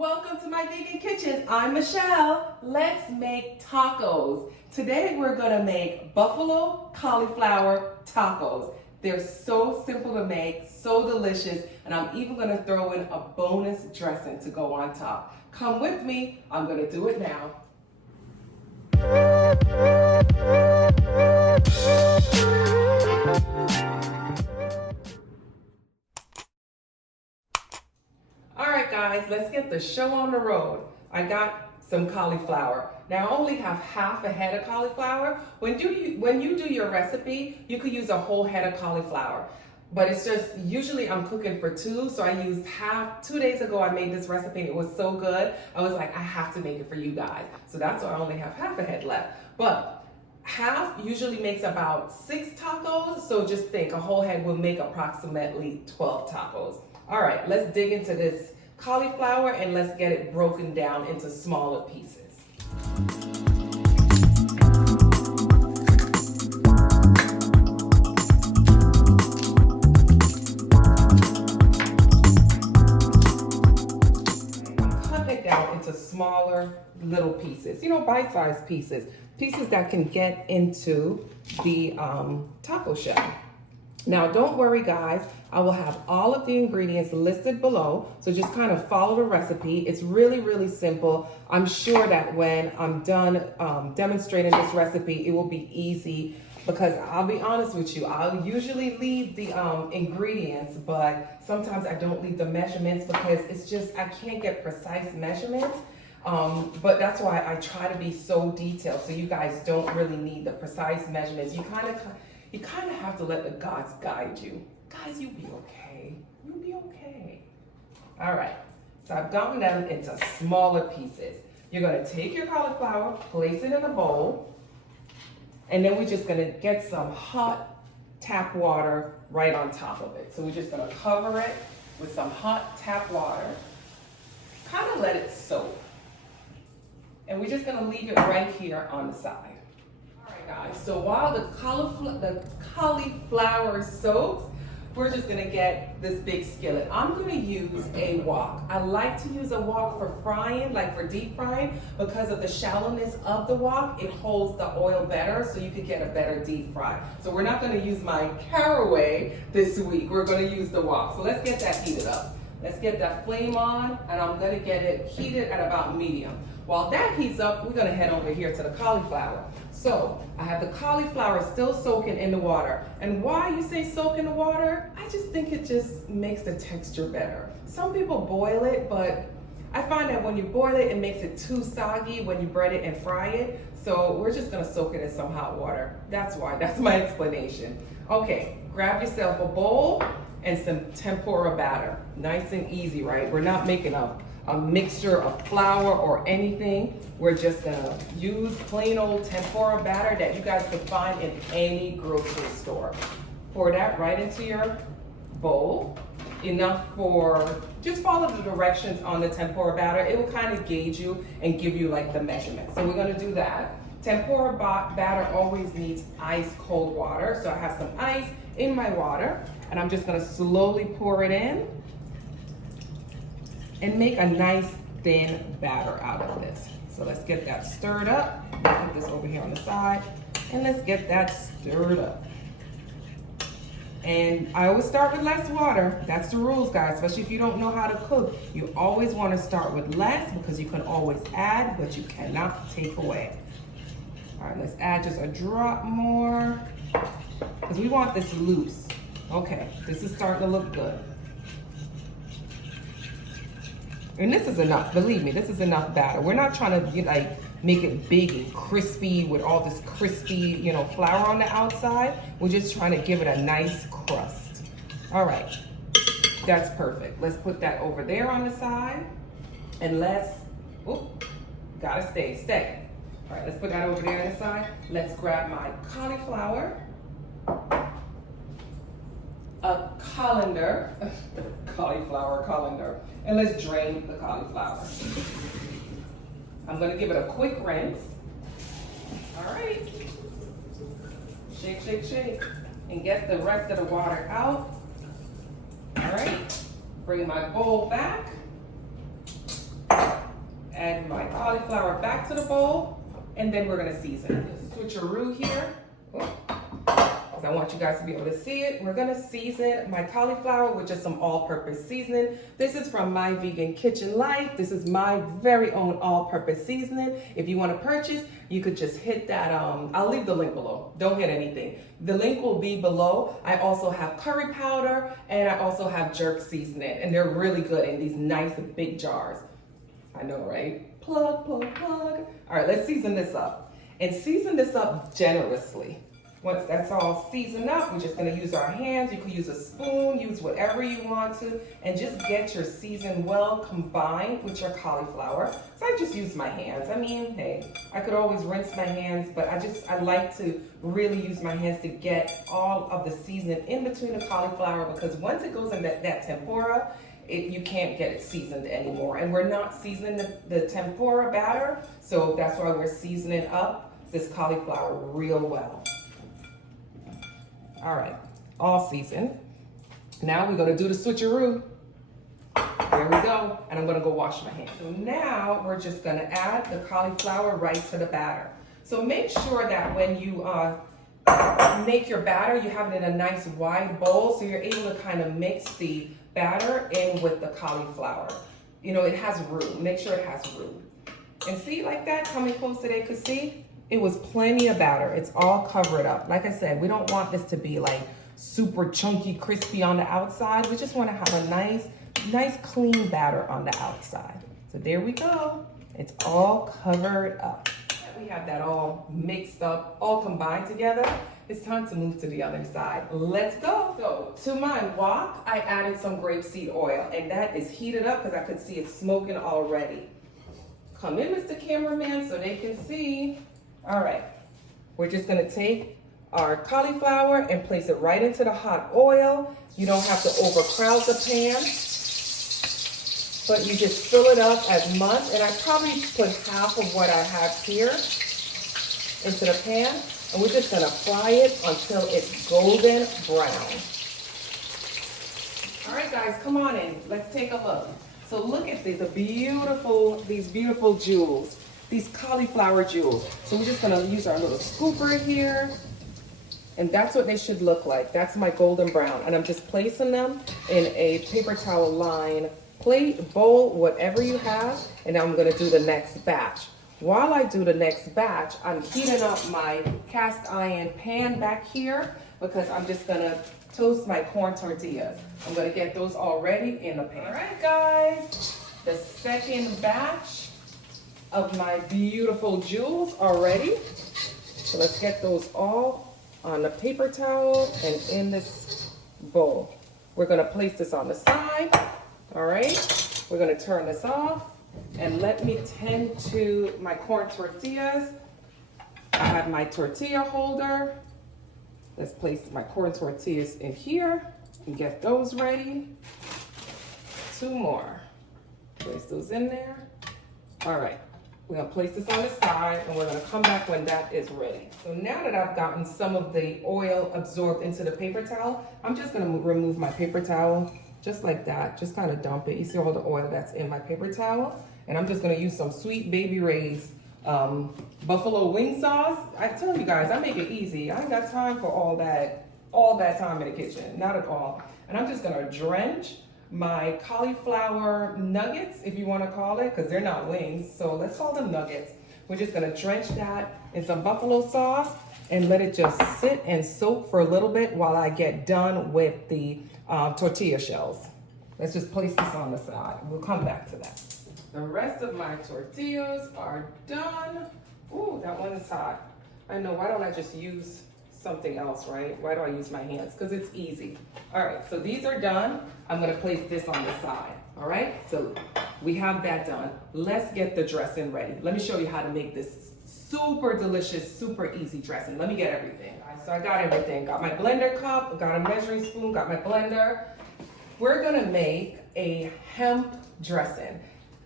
Welcome to my vegan kitchen. I'm Michelle. Let's make tacos. Today we're gonna make buffalo cauliflower tacos. They're so simple to make, so delicious, and I'm even gonna throw in a bonus dressing to go on top. Come with me, I'm gonna do it now. Alright guys, let's get the show on the road. I got some cauliflower. Now I only have half a head of cauliflower. When you do your recipe, you could use a whole head of cauliflower. But it's just, usually I'm cooking for two, so I used half. 2 days ago I made this recipe and it was so good. I was like, I have to make it for you guys. So that's why I only have half a head left. But half usually makes about 6 tacos, so just think a whole head will make approximately 12 tacos. All right, let's dig into this cauliflower and let's get it broken down into smaller pieces. Cut it down into smaller little pieces, bite-sized pieces. Pieces that can get into the taco shell. Now, don't worry, guys. I will have all of the ingredients listed below, so just kind of follow the recipe. It's really, really simple. I'm sure that when I'm done demonstrating this recipe, it will be easy because I'll be honest with you, I'll usually leave the ingredients, but sometimes I don't leave the measurements because it's just, I can't get precise measurements. But that's why I try to be so detailed, so you guys don't really need the precise measurements. You kind of have to let the gods guide you. Guys, you'll be okay. You'll be okay. All right, so I've gotten them into smaller pieces. You're gonna take your cauliflower, place it in a bowl, and then we're just gonna get some hot tap water right on top of it. So we're just gonna cover it with some hot tap water, kind of let it soak. And we're just gonna leave it right here on the side. All right, guys, so while the cauliflower soaks, we're just gonna get this big skillet. I'm gonna use a wok. I like to use a wok for frying, like for deep frying, because of the shallowness of the wok. It holds the oil better, so you could get a better deep fry. So we're not gonna use my caraway this week. We're gonna use the wok. So let's get that heated up. Let's get that flame on, and I'm gonna get it heated at about medium. While that heats up, we're gonna head over here to the cauliflower. So I have the cauliflower still soaking in the water. And why you say soak in the water? I just think it just makes the texture better. Some people boil it, but I find that when you boil it, it makes it too soggy when you bread it and fry it. So we're just gonna soak it in some hot water. That's why, that's my explanation. Okay, grab yourself a bowl and some tempura batter. Nice and easy, right? We're not making a mixture of flour or anything. We're just gonna use plain old tempura batter that you guys can find in any grocery store. Pour that right into your bowl. Enough for, just follow the directions on the tempura batter. It will kind of gauge you and give you like the measurement. So we're gonna do that. Tempura batter always needs ice cold water. So I have some ice in my water and I'm just gonna slowly pour it in and make a nice thin batter out of this. So let's get that stirred up. Put this over here on the side and let's get that stirred up. And I always start with less water. That's the rules, guys, especially if you don't know how to cook. You always want to start with less because you can always add, but you cannot take away. All right, let's add just a drop more because we want this loose. Okay, this is starting to look good. And this is enough, believe me, this is enough batter. We're not trying to make it big and crispy with all this crispy, flour on the outside. We're just trying to give it a nice crust. All right, that's perfect. Let's put that over there on the side. And gotta stay. All right, let's put that over there on the side. Let's grab my cauliflower, a cauliflower colander, and let's drain the cauliflower. I'm gonna give it a quick rinse. All right, shake, and get the rest of the water out. All right, bring my bowl back. cauliflower back to the bowl, and then we're gonna season it. Switcheroo here. Because I want you guys to be able to see it. We're gonna season my cauliflower with just some all-purpose seasoning. This is from My Vegan Kitchen Life. This is my very own all-purpose seasoning. If you want to purchase, you could just hit that, I'll leave the link below. Don't hit anything. The link will be below. I also have curry powder and I also have jerk seasoning, and they're really good in these nice big jars. I know, right? Plug, plug, plug. All right, let's season this up. And season this up generously. Once that's all seasoned up, we're just gonna use our hands. You can use a spoon, use whatever you want to, and just get your season well combined with your cauliflower. So I just use my hands. I mean, hey, I could always rinse my hands, but I like to really use my hands to get all of the seasoning in between the cauliflower, because once it goes in that tempura, you can't get it seasoned anymore. And we're not seasoning the tempura batter, so that's why we're seasoning up this cauliflower real well. All right, all seasoned. Now we're gonna do the switcheroo. There we go, and I'm gonna go wash my hands. So now we're just gonna add the cauliflower right to the batter. So make sure that when you make your batter, you have it in a nice wide bowl so you're able to kind of mix the batter in with the cauliflower. You know, it has room, make sure it has room. And see, like that, coming close so they could see? It was plenty of batter. It's all covered up. Like I said, we don't want this to be like super chunky, crispy on the outside. We just want to have a nice clean batter on the outside. So there we go. It's all covered up. We have that all mixed up, all combined together. It's time to move to the other side. Let's go. So to my wok, I added some grapeseed oil, and that is heated up because I could see it smoking already. Come in, Mr. Cameraman, so they can see. All right, we're just gonna take our cauliflower and place it right into the hot oil. You don't have to overcrowd the pan, but you just fill it up as much. And I probably put half of what I have here into the pan, and we're just gonna fry it until it's golden brown. All right, guys, come on in. Let's take a look. So look at these beautiful jewels. These cauliflower jewels. So we're just gonna use our little scooper here, and that's what they should look like. That's my golden brown, and I'm just placing them in a paper towel line, plate, bowl, whatever you have, and now I'm gonna do the next batch. While I do the next batch, I'm heating up my cast iron pan back here because I'm just gonna toast my corn tortillas. I'm gonna get those already in the pan. All right, guys, the second batch of my beautiful jewels are ready. So let's get those all on the paper towel and in this bowl. We're gonna place this on the side. All right, we're gonna turn this off and let me tend to my corn tortillas. I have my tortilla holder. Let's place my corn tortillas in here and get those ready. 2 more. Place those in there. All right. We're gonna place this on the side and we're gonna come back when that is ready. So now that I've gotten some of the oil absorbed into the paper towel, I'm just gonna remove my paper towel just like that. Just kind of dump it. You see all the oil that's in my paper towel? And I'm just gonna use some Sweet Baby Ray's buffalo wing sauce. I tell you guys, I make it easy. I ain't got time for all that time in the kitchen, not at all. And I'm just gonna drench my cauliflower nuggets, if you want to call it, because they're not wings, so let's call them nuggets. We're just going to drench that in some buffalo sauce and let it just sit and soak for a little bit while I get done with the tortilla shells. Let's just place this on the side. We'll come back to that. The rest of my tortillas are done. Ooh, that one is hot. I know, why don't I just use something else, right? Why do I use my hands? Because it's easy. All right, so these are done. I'm gonna place this on the side, all right? So we have that done. Let's get the dressing ready. Let me show you how to make this super delicious, super easy dressing. Let me get everything. So I got everything. Got my blender cup, got a measuring spoon, got my blender. We're gonna make a hemp dressing.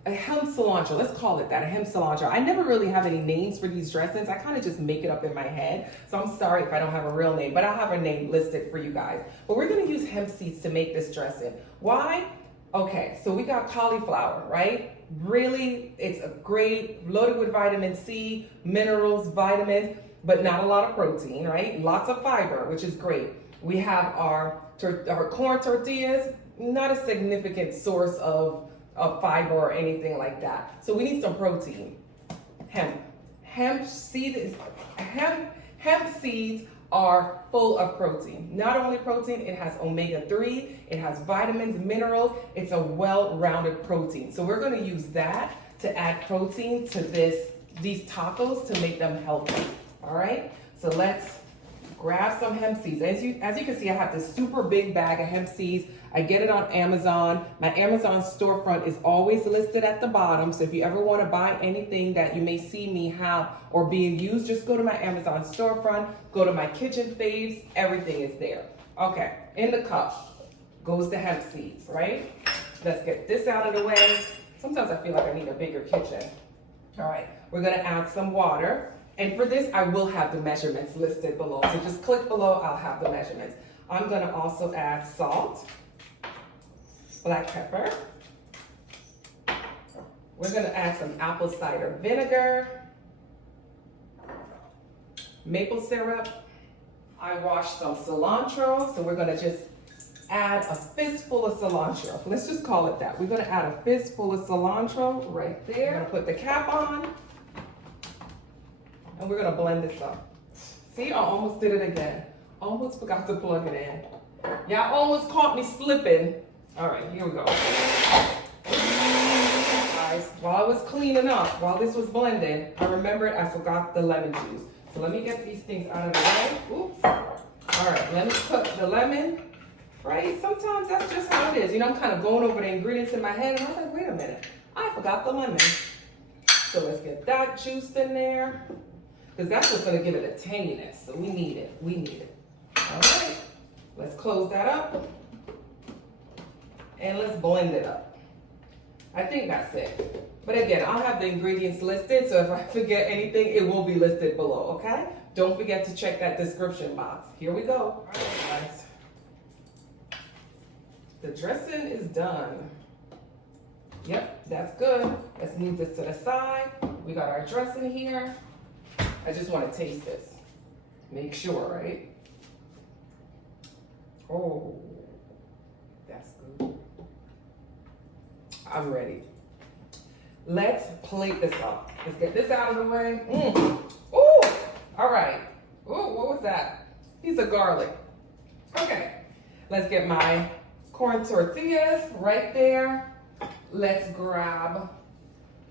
A hemp cilantro, let's call it that, a hemp cilantro. I never really have any names for these dressings. I kind of just make it up in my head. So I'm sorry if I don't have a real name, but I'll have a name listed for you guys. But we're gonna use hemp seeds to make this dressing. Why? Okay, so we got cauliflower, right? Really, it's a great, loaded with vitamin C, minerals, vitamins, but not a lot of protein, right? Lots of fiber, which is great. We have our corn tortillas, not a significant source of fiber or anything like that. So we need some protein. Hemp seeds are full of protein. Not only protein, it has omega-3, it has vitamins, minerals. It's a well-rounded protein. So we're going to use that to add protein to these tacos to make them healthy. All right. So let's grab some hemp seeds. As you can see, I have this super big bag of hemp seeds. I get it on Amazon. My Amazon storefront is always listed at the bottom. So if you ever want to buy anything that you may see me have or being used, just go to my Amazon storefront, go to my kitchen faves, everything is there. Okay, in the cup goes the hemp seeds, right? Let's get this out of the way. Sometimes I feel like I need a bigger kitchen. All right, we're gonna add some water. And for this, I will have the measurements listed below. So just click below, I'll have the measurements. I'm gonna also add salt, black pepper. We're gonna add some apple cider vinegar, maple syrup. I washed some cilantro, so we're gonna just add a fistful of cilantro. Let's just call it that. We're gonna add a fistful of cilantro right there. We're gonna put the cap on, and we're gonna blend this up. See, I almost did it again. Almost forgot to plug it in. Y'all almost caught me slipping. All right, here we go. Guys, while I was cleaning up, while this was blending, I remembered I forgot the lemon juice. So let me get these things out of the way. Oops. All right, let me put the lemon, right? Sometimes that's just how it is. You know, I'm kind of going over the ingredients in my head, and I was like, wait a minute, I forgot the lemon. So let's get that juice in there, because that's what's gonna give it a tanginess. So we need it, All right, let's close that up. And let's blend it up. I think that's it. But again, I'll have the ingredients listed, so if I forget anything, it will be listed below, okay? Don't forget to check that description box. Here we go. All right, guys. The dressing is done. Yep, that's good. Let's move this to the side. We got our dressing here. I just want to taste this. Make sure, right? Oh, that's good. I'm ready. Let's plate this up. Let's get this out of the way. Ooh, all right. Ooh, what was that? Piece of garlic. Okay, let's get my corn tortillas right there. Let's grab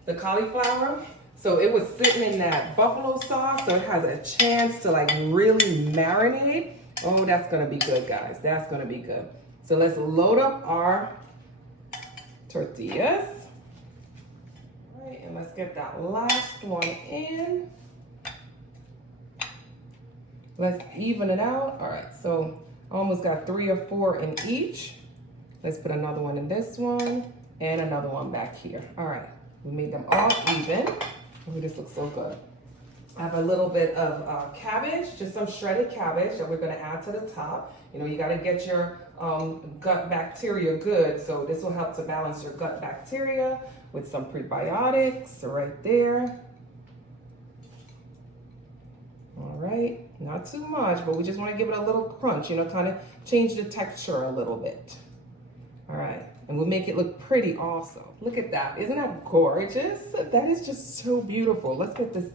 the cauliflower. So it was sitting in that buffalo sauce, so it has a chance to like really marinate. Oh, that's gonna be good, guys. That's gonna be good. So let's load up our tortillas. All right, and let's get that last one in. Let's even it out. All right, so I almost got 3 or 4 in each. Let's put another one in this one and another one back here. All right, we made them all even. Oh, this looks so good. I have a little bit of cabbage, just some shredded cabbage that we're gonna add to the top. You know, you gotta get your gut bacteria good, so this will help to balance your gut bacteria with some prebiotics right there. All right, not too much, but we just wanna give it a little crunch, you know, kind of change the texture a little bit. All right, and we'll make it look pretty also. Look at that, isn't that gorgeous? That is just so beautiful. Let's get this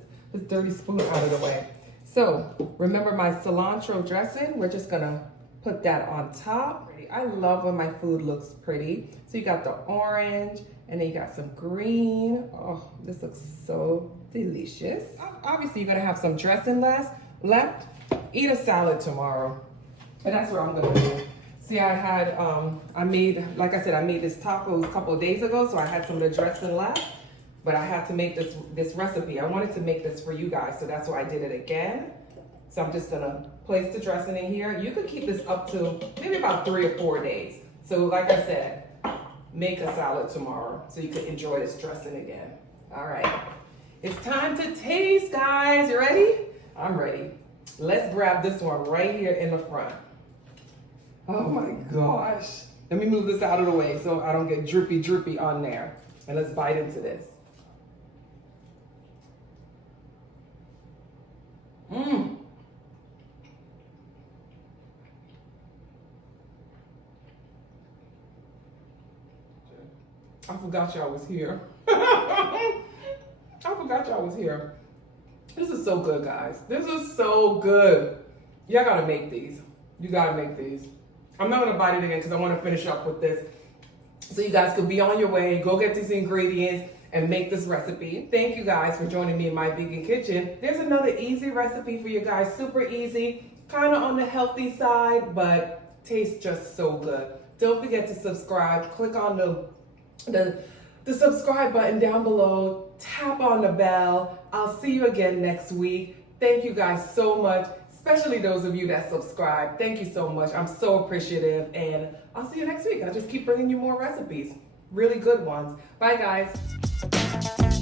dirty spoon out of the way. So remember my cilantro dressing? We're just gonna put that on top. I love when my food looks pretty. So you got the orange and then you got some green. Oh, this looks so delicious. Obviously you're gonna have some dressing left. Eat a salad tomorrow. And that's what I'm gonna do. See, I had, I made this tacos a couple of days ago, so I had some of the dressing left. But I had to make this recipe. I wanted to make this for you guys, so that's why I did it again. So I'm just gonna place the dressing in here. You could keep this up to maybe about 3 or 4 days. So like I said, make a salad tomorrow so you can enjoy this dressing again. All right, it's time to taste, guys. You ready? I'm ready. Let's grab this one right here in the front. Oh my gosh. Let me move this out of the way so I don't get droopy on there. And let's bite into this. Mmm. I forgot y'all was here. I forgot y'all was here. This is so good, guys. This is so good. Y'all gotta make these. You gotta make these. I'm not gonna bite it again because I want to finish up with this. So you guys could be on your way, go get these ingredients and make this recipe. Thank you guys for joining me in my vegan kitchen. There's another easy recipe for you guys, super easy, kind of on the healthy side, but tastes just so good. Don't forget to subscribe. Click on the subscribe button down below. Tap on the bell. I'll see you again next week. Thank you guys so much, especially those of you that subscribe. Thank you so much. I'm so appreciative, and I'll see you next week. I'll just keep bringing you more recipes, really good ones. Bye, guys.